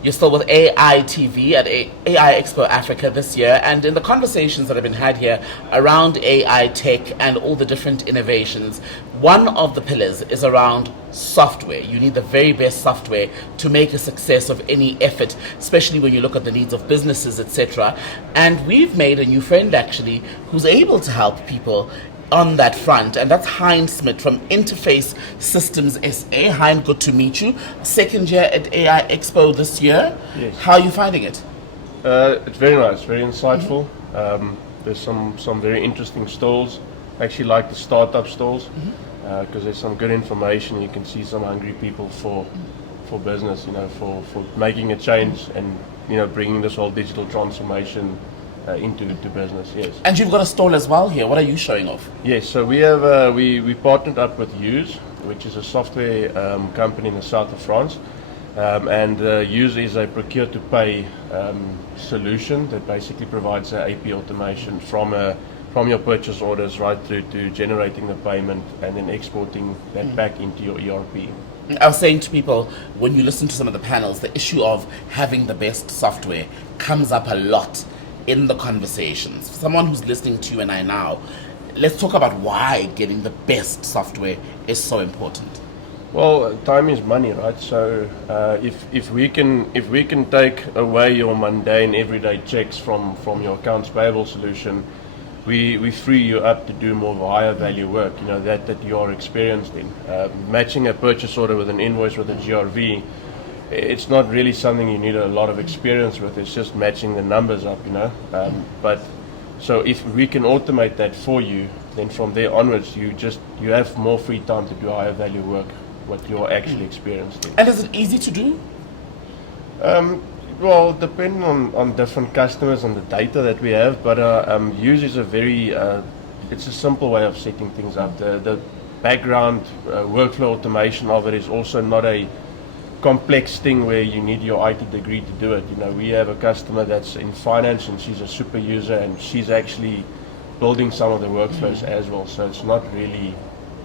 You're still with AI TV at AI Expo Africa this year, and in the conversations that have been had here around AI tech and all the different innovations, one of the pillars is around software. You need the very best software to make a success of any effort, especially when you look at the needs of businesses, etc. And we've made a new friend actually who's able to help people on that front, and that's Hein Smit from Interface Systems SA. Hein, good to meet you. Second year at AI Expo this year. Yes. How are you finding it? It's very nice, very insightful. There's some very interesting stalls. I actually like the startup stalls because there's some good information. You can see some hungry people for business, for making a change and bringing this whole digital transformation into business. Yes. And you've got a stall as well here. What are you showing off? Yes. So we have we partnered up with Use, which is a software company in the south of France. And Use is a procure-to-pay solution that basically provides AP automation from your purchase orders right through to generating the payment and then exporting that back into your ERP. I was saying to people, when you listen to some of the panels, the issue of having the best software comes up a lot in the conversations. For someone who's listening to you and I now, let's talk about why getting the best software is so important. Well, time is money, right? So if we can take away your mundane everyday checks from your accounts payable solution, we free you up to do more higher value work. That you are experienced in. Matching a purchase order with an invoice with a GRV, it's not really something you need a lot of experience with. It's just matching the numbers up, But so if we can automate that for you, then from there onwards, you have more free time to do higher value work, what you're actually experienced in. And is it easy to do? Well, depending on different customers and the data that we have, but Use is it's a simple way of setting things up. The background workflow automation of it is also not a complex thing where you need your IT degree to do it. We have a customer that's in finance and she's a super user and she's actually building some of the workflows as well. So it's not really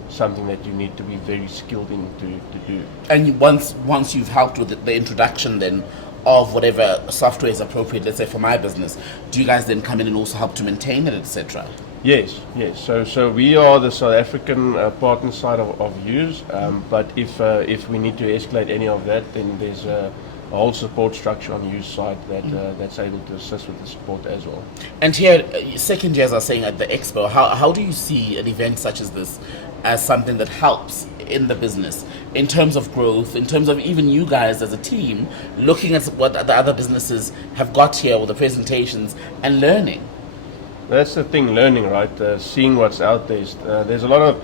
something that you need to be very skilled in to do. And once you've helped with the introduction then of whatever software is appropriate, let's say for my business, do you guys then come in and also help to maintain it, etc.? Yes. So we are the South African partner side of Use, but if we need to escalate any of that, then there's a whole support structure on Use side that's able to assist with the support as well. And here, second years are saying at the Expo, how do you see an event such as this as something that helps in the business in terms of growth, in terms of even you guys as a team looking at what the other businesses have got here with the presentations and learning? That's the thing, learning, right? Seeing what's out there. There's a lot of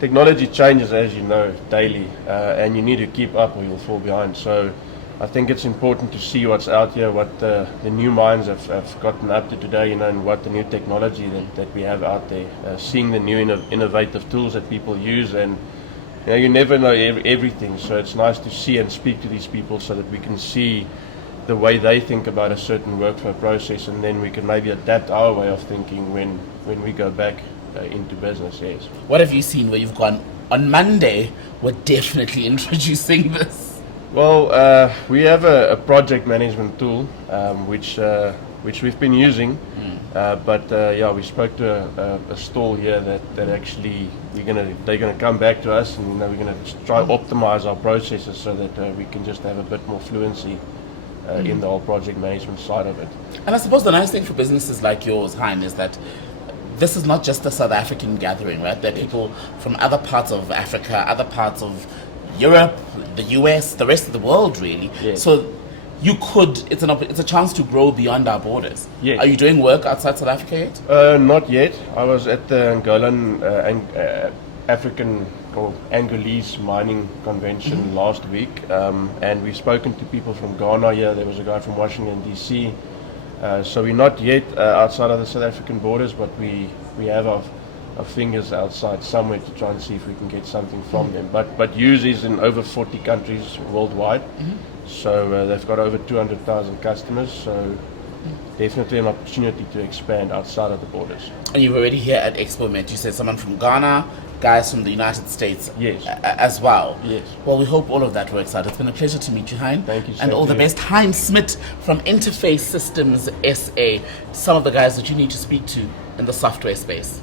technology changes, as you know, daily, and you need to keep up or you'll fall behind. So I think it's important to see what's out here, what the new minds have gotten up to today, and what the new technology that we have out there. Seeing the new innovative tools that people use, and you never know everything. So it's nice to see and speak to these people so that we can see the way they think about a certain workflow process, and then we can maybe adapt our way of thinking when we go back into business. Yes. What have you seen where you've gone, on Monday, we're definitely introducing this? Well, we have a project management tool which we've been using, but we spoke to a stall here that actually they're gonna come back to us, and we're gonna try to optimize our processes so that we can just have a bit more fluency in the whole project management side of it. And I suppose the nice thing for businesses like yours, Hein, is that this is not just a South African gathering, right? There are people from other parts of Africa, other parts of Europe, the US, the rest of the world, really. Yes. So it's a chance to grow beyond our borders. Yes. Are you doing work outside South Africa yet? Not yet. I was at the Angolan African or Angolese mining convention last week, and we've spoken to people from Ghana here. There was a guy from Washington DC. So we're not yet outside of the South African borders, but we have our fingers outside somewhere to try and see if we can get something from them. But Use is in over 40 countries worldwide, so they've got over 200,000 customers. So definitely an opportunity to expand outside of the borders. And you were already here at Expo Met. You said someone from Ghana, guys from the United States Yes. As well. Yes. Well, we hope all of that works out. It's been a pleasure to meet you, Hein. Thank you, And same all to the you. best. Hein Smit from Interface Systems SA. Some of the guys that you need to speak to in the software space.